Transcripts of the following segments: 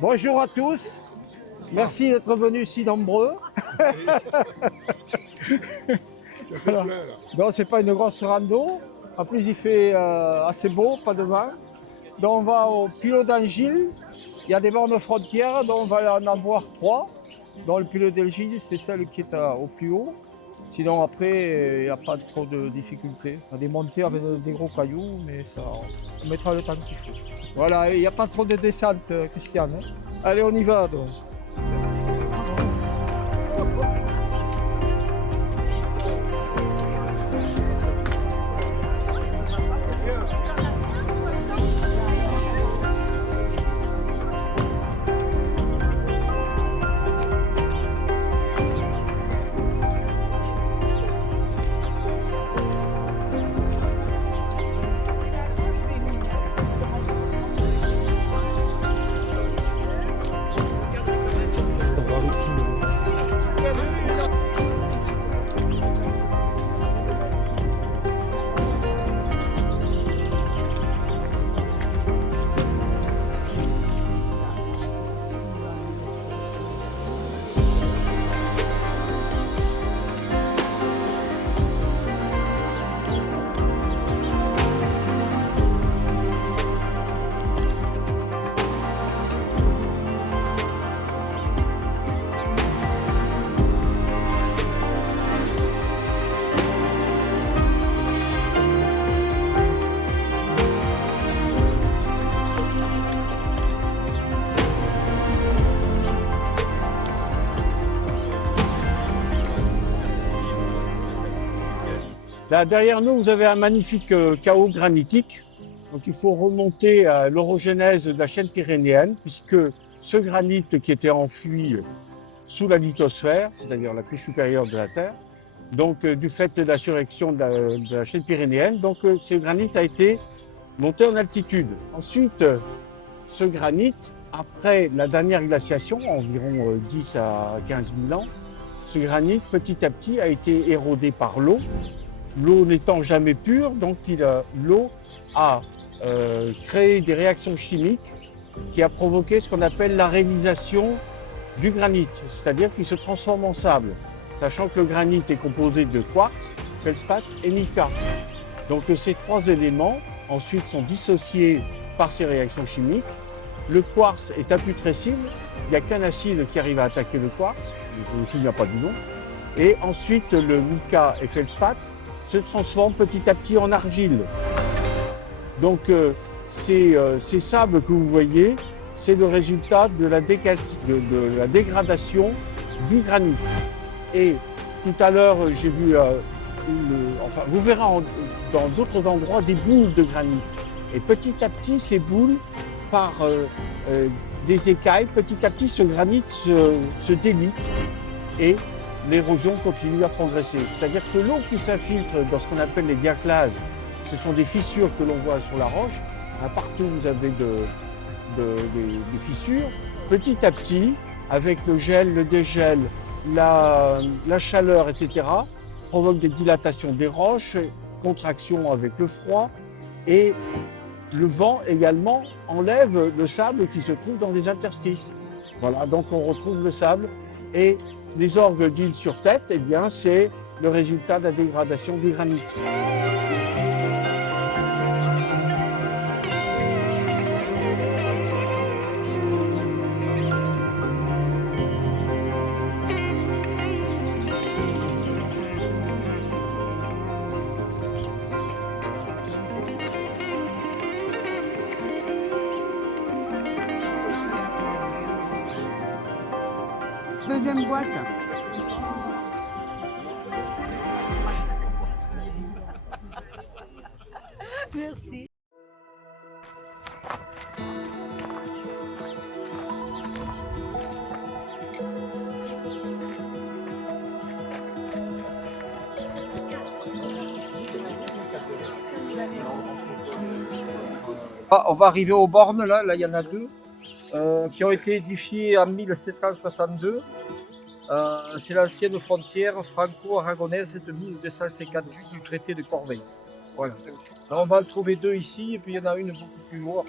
Bonjour à tous, merci d'être venus si nombreux. Alors, non, c'est pas une grosse rando. En plus, il fait assez beau, pas de vent. Donc, on va au Pilote d'Angille. Il y a des bornes frontières, donc on va en avoir 3. Donc, le Pilote d'Angille, c'est celle qui est au plus haut. Sinon, après, il n'y a pas trop de difficultés. On a des montées avec des gros cailloux, mais ça, on mettra le temps qu'il faut. Voilà, il n'y a pas trop de descente, Christian, hein. Allez, on y va donc. Là, derrière nous, vous avez un magnifique chaos granitique. Donc, il faut remonter à l'orogenèse de la chaîne pyrénéenne, puisque ce granit qui était enfoui sous la lithosphère, c'est-à-dire la couche supérieure de la Terre, donc du fait de la surrection de la chaîne pyrénéenne, donc ce granit a été monté en altitude. Ensuite, ce granit, après la dernière glaciation, environ 10 à 15 000 ans, ce granit, petit à petit, a été érodé par l'eau. L'eau n'étant jamais pure, donc l'eau a créé des réactions chimiques qui a provoqué ce qu'on appelle l'arénisation du granit, c'est-à-dire qu'il se transforme en sable, sachant que le granit est composé de quartz, feldspath et mica. Donc ces trois éléments ensuite sont dissociés par ces réactions chimiques. Le quartz est imputrescible, il n'y a qu'un acide qui arrive à attaquer le quartz, je ne me souviens pas du nom, et ensuite le mica et feldspath se transforment petit à petit en argile. Donc ces sables que vous voyez, c'est le résultat de la dégradation du granit. Et tout à l'heure, j'ai vu, vous verrez dans d'autres endroits des boules de granit. Et petit à petit, ces boules, par des écailles, petit à petit, ce granit se délite et l'érosion continue à progresser. C'est-à-dire que l'eau qui s'infiltre dans ce qu'on appelle les diaclases, ce sont des fissures que l'on voit sur la roche. Partout vous avez des fissures. Petit à petit, avec le gel, le dégel, la chaleur, etc., provoque des dilatations des roches, contraction avec le froid, et le vent également enlève le sable qui se trouve dans les interstices. Voilà, donc on retrouve le sable. Et les orgues d'îles sur tête, eh bien, c'est le résultat de la dégradation du granit. Deuxième boîte. Merci. On va arriver aux bornes, là il y en a 2, qui ont été édifiées en 1762. C'est l'ancienne frontière franco-aragonaise de 1258 du traité de Corbeil. Voilà. Alors on va en trouver 2 ici, et puis il y en a une beaucoup plus haut.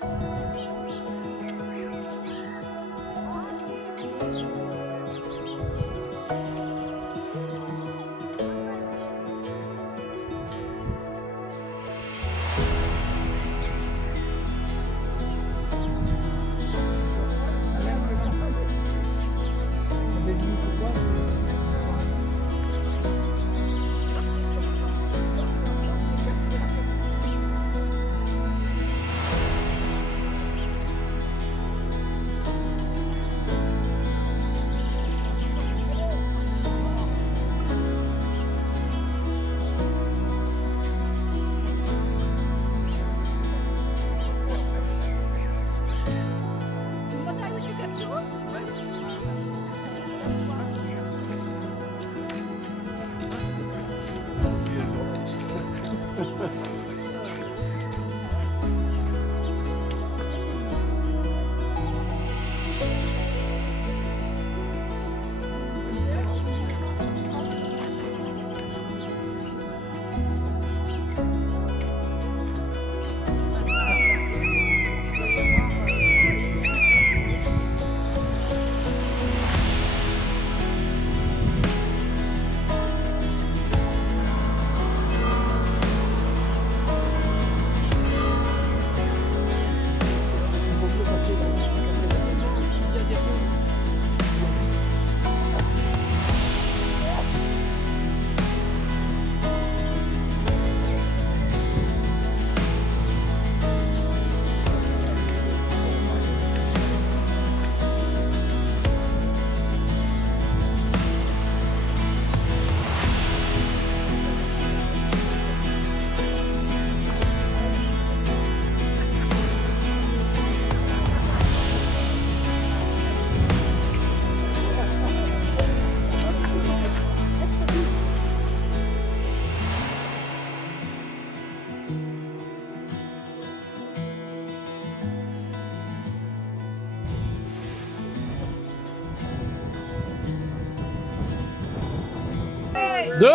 2,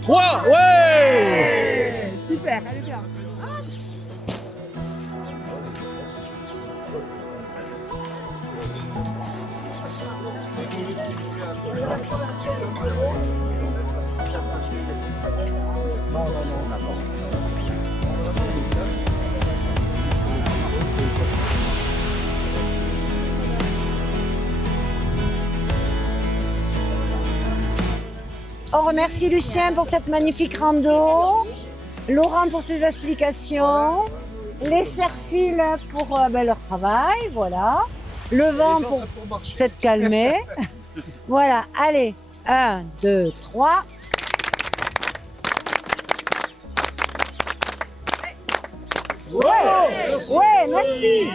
3, ouais! Super, allez bien. On remercie Lucien pour cette magnifique rando, Laurent pour ses explications, les Serfils pour leur travail, voilà. Le vent pour s'être calmé. Voilà, allez, 1, 2, 3. Ouais, merci.